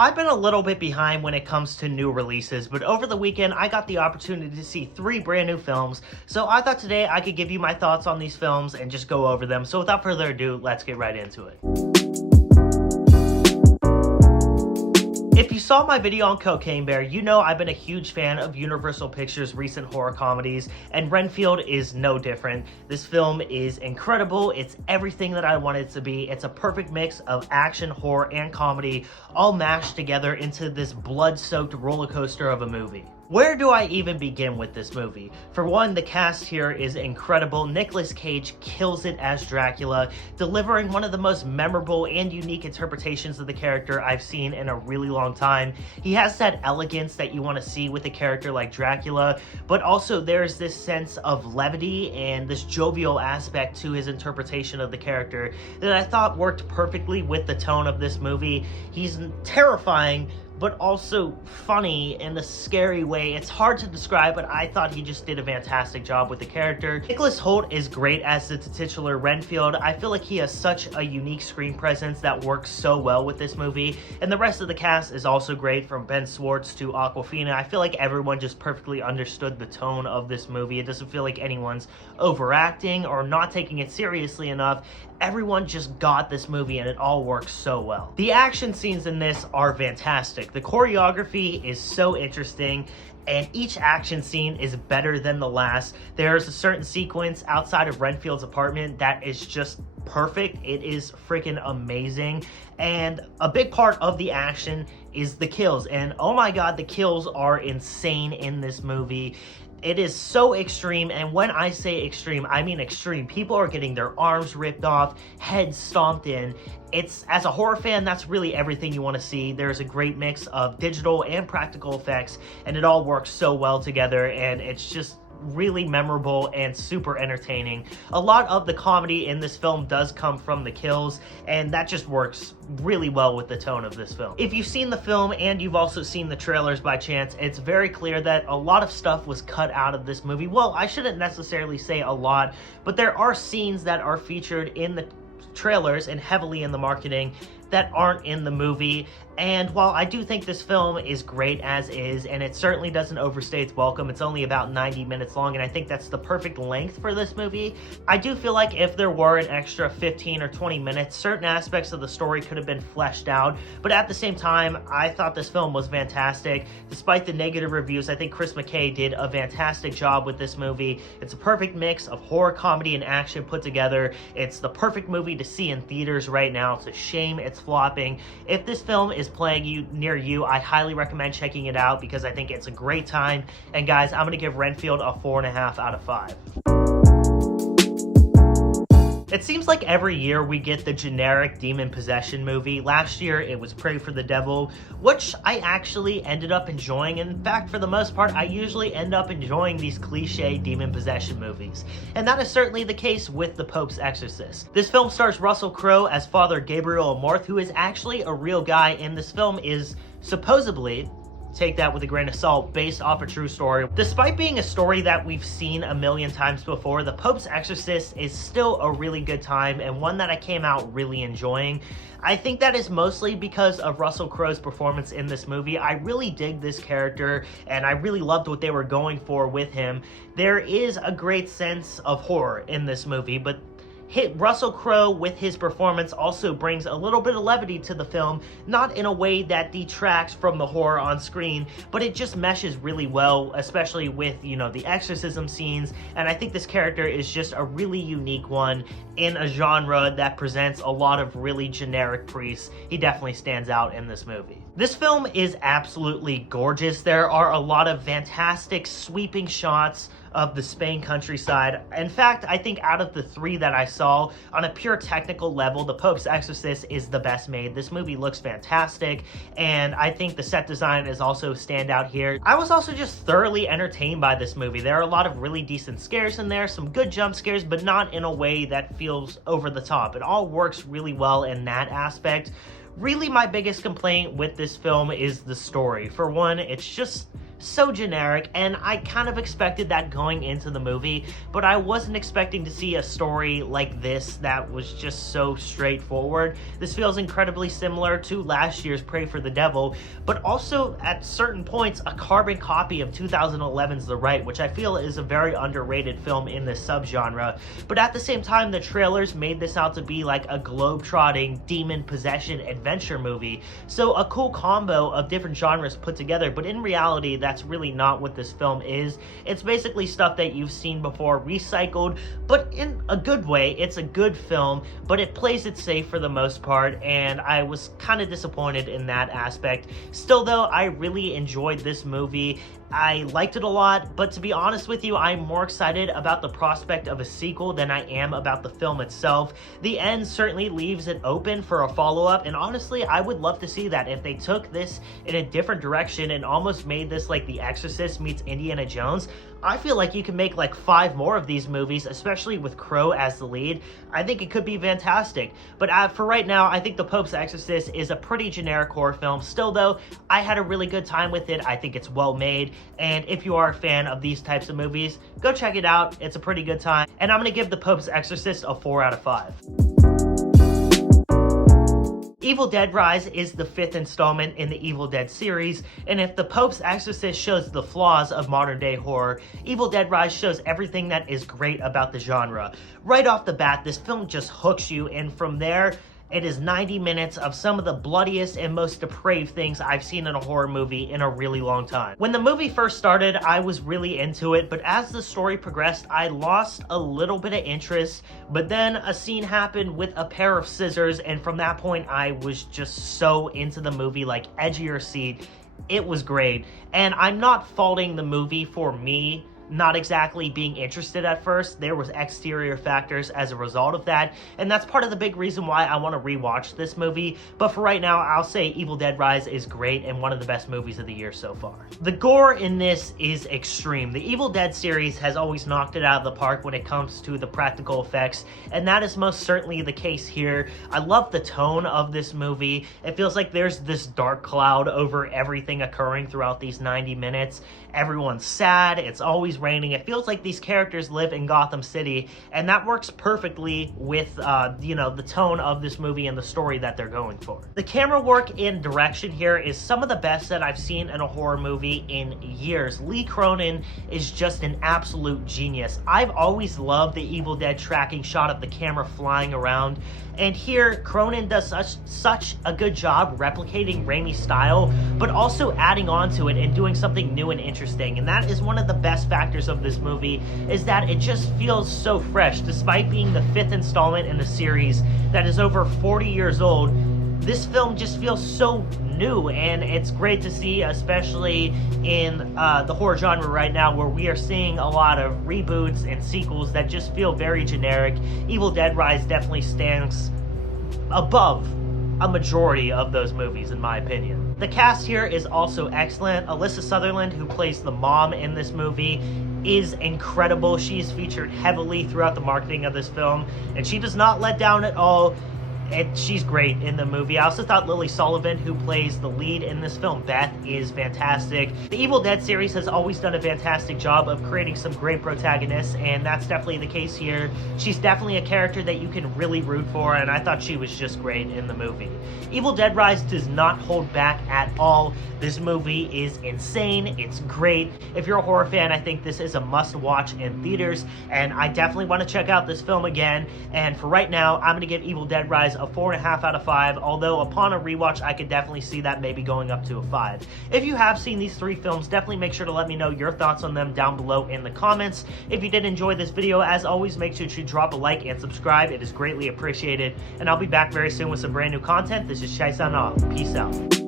I've been a little bit behind when it comes to new releases, but over the weekend I got the opportunity to see 3 brand new films, so I thought today I could give you my thoughts on these films and just go over them. So without further ado, let's get right into it. If you saw my video on Cocaine Bear, you know I've been a huge fan of Universal Pictures' recent horror comedies, and Renfield is no different. This film is incredible. It's everything that I want it to be. It's a perfect mix of action, horror, and comedy, all mashed together into this blood-soaked roller coaster of a movie. Where do I even begin with this movie? For one, the cast here is incredible. Nicolas Cage kills it as Dracula, delivering one of the most memorable and unique interpretations of the character I've seen in a really long time. He has that elegance that you want to see with a character like Dracula, but also there's this sense of levity and this jovial aspect to his interpretation of the character that I thought worked perfectly with the tone of this movie. He's terrifying, but also funny in a scary way. It's hard to describe, but I thought he just did a fantastic job with the character. Nicholas Hoult is great as the titular Renfield. I feel like he has such a unique screen presence that works so well with this movie, and the rest of the cast is also great, from Ben Schwartz to Awkwafina. I feel like everyone just perfectly understood the tone of this movie. It doesn't feel like anyone's overacting or not taking it seriously enough. Everyone just got this movie and it all works so well. The action scenes in this are fantastic. The choreography is so interesting, and each action scene is better than the last. There's a certain sequence outside of Renfield's apartment that is just perfect. It is freaking amazing, and a big part of the action is the kills, and oh my god, the kills are insane in this movie. It is so extreme, and when I say extreme, I mean extreme. People are getting their arms ripped off, heads stomped in. It's, as a horror fan, that's really everything you want to see. There's a great mix of digital and practical effects, and it all works so well together, and it's just really memorable and super entertaining. A lot of the comedy in this film does come from the kills, and that just works really well with the tone of this film. If you've seen the film and you've also seen the trailers by chance, it's very clear that a lot of stuff was cut out of this movie. Well, I shouldn't necessarily say a lot, but there are scenes that are featured in the trailers and heavily in the marketing that aren't in the movie. And while I do think this film is great as is, and it certainly doesn't overstay its welcome, it's only about 90 minutes long, and I think that's the perfect length for this movie. I do feel like if there were an extra 15 or 20 minutes, certain aspects of the story could have been fleshed out, but at the same time, I thought this film was fantastic. Despite the negative reviews, I think Chris McKay did a fantastic job with this movie. It's a perfect mix of horror, comedy, and action put together. It's the perfect movie to see in theaters right now. It's a shame it's flopping. If this film is playing near you, I highly recommend checking it out because I think it's a great time. And guys, I'm going to give Renfield a 4.5 out of 5. It seems like every year we get the generic demon possession movie. Last year it was Pray for the Devil, which I actually ended up enjoying. In fact, for the most part, I usually end up enjoying these cliche demon possession movies. And that is certainly the case with The Popes Exorcist. This film stars Russell Crowe as Father Gabriel Amorth, who is actually a real guy, and this film is supposedly, take that with a grain of salt, based off a true story. Despite being a story that we've seen a million times before, The Popes Exorcist is still a really good time and one that I came out really enjoying. I think that is mostly because of Russell Crowe's performance in this movie. I really dig this character and I really loved what they were going for with him. There is a great sense of horror in this movie, but Russell Crowe with his performance also brings a little bit of levity to the film, not in a way that detracts from the horror on screen, but it just meshes really well, especially with, you know, the exorcism scenes, and I think this character is just a really unique one in a genre that presents a lot of really generic priests. He definitely stands out in this movie. This film is absolutely gorgeous. There are a lot of fantastic sweeping shots of the Spain countryside. In fact, I think out of the 3 that I saw, on a pure technical level, The Popes Exorcist is the best made. This movie looks fantastic, and I think the set design is also a standout here. I was also just thoroughly entertained by this movie. There are a lot of really decent scares in there, some good jump scares, but not in a way that feels over the top. It all works really well in that aspect. Really, my biggest complaint with this film is the story. For one, it's just so generic, and I kind of expected that going into the movie, but I wasn't expecting to see a story like this that was just so straightforward. This feels incredibly similar to last year's Pray for the Devil, but also at certain points a carbon copy of 2011's The Right, which I feel is a very underrated film in this subgenre. But at the same time, the trailers made this out to be like a globe-trotting demon possession adventure movie, so a cool combo of different genres put together. But in reality, that's really not what this film is. It's basically stuff that you've seen before, recycled, but in a good way. It's a good film, but it plays it safe for the most part, and I was kind of disappointed in that aspect. Still though, I really enjoyed this movie. I liked it a lot, but to be honest with you, I'm more excited about the prospect of a sequel than I am about the film itself. The end certainly leaves it open for a follow-up, and honestly, I would love to see that. If they took this in a different direction and almost made this like The Exorcist meets Indiana Jones, I feel like you can make like 5 more of these movies, especially with Crow as the lead. I think it could be fantastic. But for right now, I think The Popes Exorcist is a pretty generic horror film. Still though, I had a really good time with it. I think it's well made. And if you are a fan of these types of movies, go check it out. It's a pretty good time. And I'm going to give The Popes Exorcist a 4 out of 5. Evil Dead Rise is the 5th installment in the Evil Dead series, and if The Popes Exorcist shows the flaws of modern-day horror, Evil Dead Rise shows everything that is great about the genre. Right off the bat, this film just hooks you, and from there, it is 90 minutes of some of the bloodiest and most depraved things I've seen in a horror movie in a really long time. When the movie first started, I was really into it, but as the story progressed, I lost a little bit of interest, but then a scene happened with a pair of scissors, and from that point, I was just so into the movie, like edge of your seat. It was great, and I'm not faulting the movie for me not exactly being interested at first. There was exterior factors as a result of that, and that's part of the big reason why I want to rewatch this movie. But for right now, I'll say Evil Dead Rise is great and one of the best movies of the year so far. The gore in this is extreme. The Evil Dead series has always knocked it out of the park when it comes to the practical effects, and that is most certainly the case here. I love the tone of this movie. It feels like there's this dark cloud over everything occurring throughout these 90 minutes. Everyone's sad, it's always raining. It feels like these characters live in Gotham City, and that works perfectly with, the tone of this movie and the story that they're going for. The camera work and direction here is some of the best that I've seen in a horror movie in years. Lee Cronin is just an absolute genius. I've always loved the Evil Dead tracking shot of the camera flying around, and here Cronin does such a good job replicating Raimi's style, but also adding on to it and doing something new and interesting. And that is one of the best factors of this movie, is that it just feels so fresh. Despite being the 5th installment in the series that is over 40 years old, this film just feels so new, and it's great to see, especially in the horror genre right now, where we are seeing a lot of reboots and sequels that just feel very generic. Evil Dead Rise definitely stands above a majority of those movies, in my opinion. The cast here is also excellent. Alyssa Sutherland, who plays the mom in this movie, is incredible. She's featured heavily throughout the marketing of this film, and she does not let down at all. And she's great in the movie. I also thought Lily Sullivan, who plays the lead in this film, Beth, is fantastic. The Evil Dead series has always done a fantastic job of creating some great protagonists, and that's definitely the case here. She's definitely a character that you can really root for, and I thought she was just great in the movie. Evil Dead Rise does not hold back at all. This movie is insane. It's great. If you're a horror fan, I think this is a must-watch in theaters, and I definitely want to check out this film again. And for right now, I'm going to give Evil Dead Rise a 4.5 out of 5, although upon a rewatch, I could definitely see that maybe going up to a 5. If you have seen these 3 films, definitely make sure to let me know your thoughts on them down below in the comments. If you did enjoy this video, as always, make sure to drop a like and subscribe. It is greatly appreciated, and I'll be back very soon with some brand new content. This is Shai signing off. Peace out.